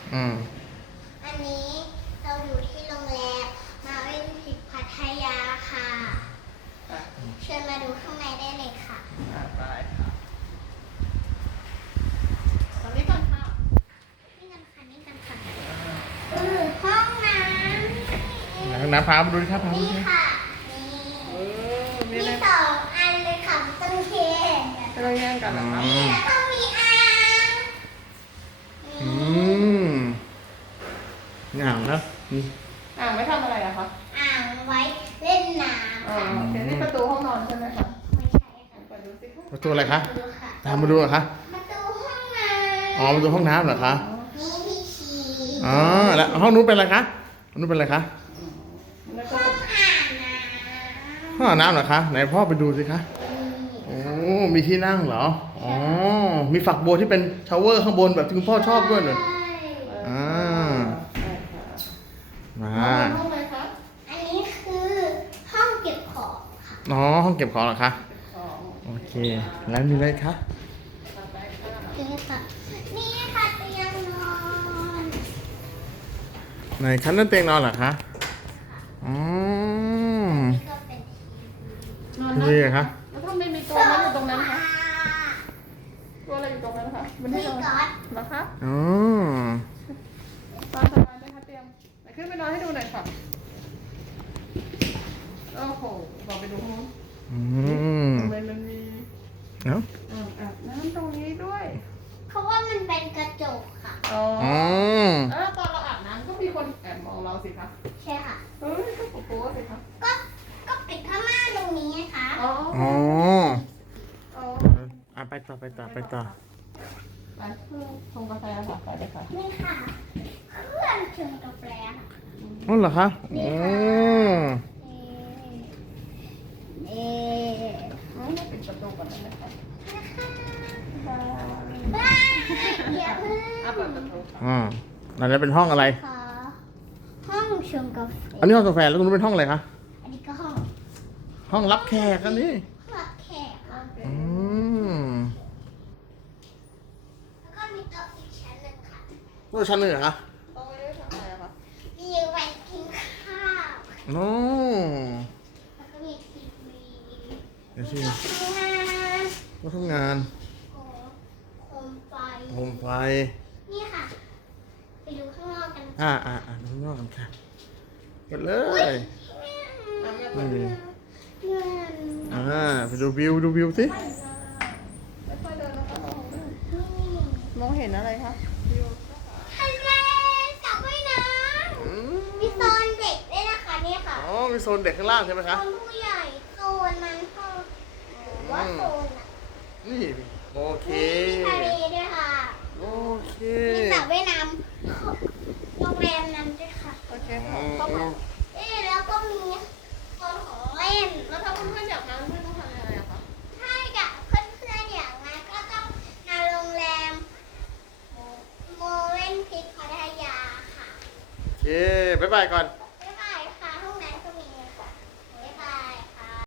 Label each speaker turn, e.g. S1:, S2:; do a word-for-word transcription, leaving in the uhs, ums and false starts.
S1: อืม
S2: อันนี้เราอยู่ที่โรงแรมมาเล่นพิกพัทยาค่ะเชิญมาดูข้างในได้เลยค่ะ
S3: ไปค่ะตอนนี้ก่อนค่ะ
S2: นี่กันค่ะนี่กันค่ะเออห้องน้ำ
S1: ห้องน้ำพามาดูดิครับพามาดู
S2: นี่
S1: ดิ
S2: ค่ะนี่
S3: เออมี
S2: มี
S3: อะไร
S2: สองอันเลยค่ะไม่ต้องเท
S3: เราแย่งกันเหรอครับ
S2: นี่แล้วก็มีอ่าง
S1: อืมงามครับนี่
S3: อ่างไม่ทำอะไรอะคะ
S2: อ่างไว้เล่นน้ำ
S3: อ๋อ
S2: ค่ะ
S3: โอเคนี่ประตูห้องนอนใช่ไหมคะ
S2: ไม่ใช่ค่ะ
S3: เปิดดูสิคะ
S1: ประตูอะไรคะ
S2: ดูค่ะ
S1: ตามมาดูเหรอคะ
S2: ประตูห้องน้
S1: อ๋อประตูห้องน้ำเหรอคะ
S2: ำนี่พี่ชี
S1: อ๋อแล้วห้องนู้นเป็นอะไรคะห้องนู้นเป็นอะไรคะ
S3: แล้วก็
S2: ห้องอ่างน้
S1: ห้องอาบน้ำเหรอคะไหนพ่อไปดูสิคะ
S2: ำ
S1: โอ้มีที่นั่งเหรออ๋อมีฝักบัวที่เป็นชาวเวอร์ข้างบนแบบที่คุณพ่อชอบด้วยเลย
S2: ใช่
S1: อ่า
S3: ใช่ค่ะ
S1: มา
S3: ห้องอะไรคะ
S2: อันนี้คือห้องเก็บของค่ะ
S1: อ๋อห้องเก็บของเหรอคะ
S3: ของ
S1: โอเคแล้วมีอะไรคะ
S3: ต่อไปค่ะ
S2: นี่ค่ะนี่ค่ะเตียงนอน
S1: ไหนชั้นนั่นเตียงนอนเหรอคะอ๋อ
S2: นี่ก็เป็น
S3: นอน
S1: นี่
S3: นะ
S1: เหรอคะ
S3: แล้วทำไมมีตัวนั้นอยู่ตรงนั้นคะตัวอะไรอยู่ตรงนั้นคะมัน
S2: นี่
S3: ที่นอน
S2: ก๊อต
S3: เหรอคะ
S1: อ๋อ
S3: ตามสบายเลยค่ะเตรียมไหนขึ้นไปนอนให้ดูหน่อยค่ะโอ้โหบอกไปดูห้อง
S1: อืม
S3: ทำไมมันมี
S1: เอ้า
S3: อ่างอาบน้ำตรงนี้ด้วย
S2: เพราะว่ามันเป็นกระจกค่ะ
S3: อ๋อ
S1: อ๋อ
S3: เออตอนเราอาบน้ำก็มีคนแอบมองเราสิคะ
S2: ใช่ค่ะ
S3: เฮ้ยก็โป๊ะสิคะ
S2: ก็ก็ปิดผ้าม่านตรงนี้ไงคะ
S3: อ๋อ
S1: อ๋อ
S3: อ๋อ
S1: อ่ะไปต่อไปต่อไปต่อ
S3: ไปเพื่อชงกาแฟค่ะไปเลยค่ะ
S2: นี่ค่ะเครื่องชงกาแฟค่ะ
S1: นั่นเหรอคะโอ้
S2: เอ๊ะ
S3: อ๋อไม่ปิดประตูก่อนเลยนะคะ
S2: บ้ายเดี๋ยวเพิ่ง
S3: อ่ะเปิดประตูค่ะ
S1: อ่าอันนี้เป็นห้องอะไร
S2: ขอห้องชงกาแฟ
S1: อันนี้ห้องกาแฟแล้วตรงนู้นเป็นห้องอะไรคะ
S2: อันนี้ก็ห้อง
S1: ห้องรับแขกอันนี้
S2: รับแขกค่ะ
S1: อืม
S2: แล้วก็มีโต๊ะอีกชั้นหนึ่งค่ะ
S1: ตัวชั้นหนึ่งเหรอคะ
S3: ตรงนี้ทำอะไรอะคะ
S2: มีไว้กินข้าว
S1: โอ้
S2: แล้วก็มีทีวี
S1: เดี๋ยว
S2: มี
S1: สิ
S2: โต๊ะทำงาน
S1: ก็ทำงาน
S2: โคมไฟ
S1: โคมไฟ
S2: นี่ค่ะ ไปดูข้างนอกกัน
S1: อ่าอ่าอ่าข้างนอกกันค่ะไปเลย
S3: อ่ะแม่เปิด
S1: นี่
S2: เงิน
S1: อ่าไปดูวิวดูวิวสิ
S3: ไม่ค่อยเดินนะคะมองไม่เห็น
S2: นี่
S3: มองเห็นอะไรคะวิว
S2: ทะเลสระว่ายน้
S1: อืม
S2: ำมีโซนเด็กด้วยนะคะเนี่ยค่ะ
S1: อ๋อมีโซนเด็กข้างล่างใช่ไหม
S2: โซ
S1: คะ
S2: นผู้ใหญ่โซนนั้นก็หรือว่าโซนอ่ะ
S1: นี่โอเค
S2: มีทะเลด้วยค่ะ
S1: โอเค
S2: มีสระว่ายน้ำโรงแรมนั้นด้วยค่ะ
S3: โอเค
S1: อื
S3: ค่ะ
S1: ม
S3: เข้า
S1: อื
S3: มาม
S2: เอ๊ะแล้วก็มีโซนของเล่น
S3: แล้วถ้าเพื่อนๆอยากมาเพื่อนๆต้องทำยังไงอะคะ
S2: ถ้าอยากเพื่อนๆอยากมาก็ต้องมาโรงแรมโมเวนพิกพัทยาค่ะ
S1: โอเคบ๊ายบายก่อน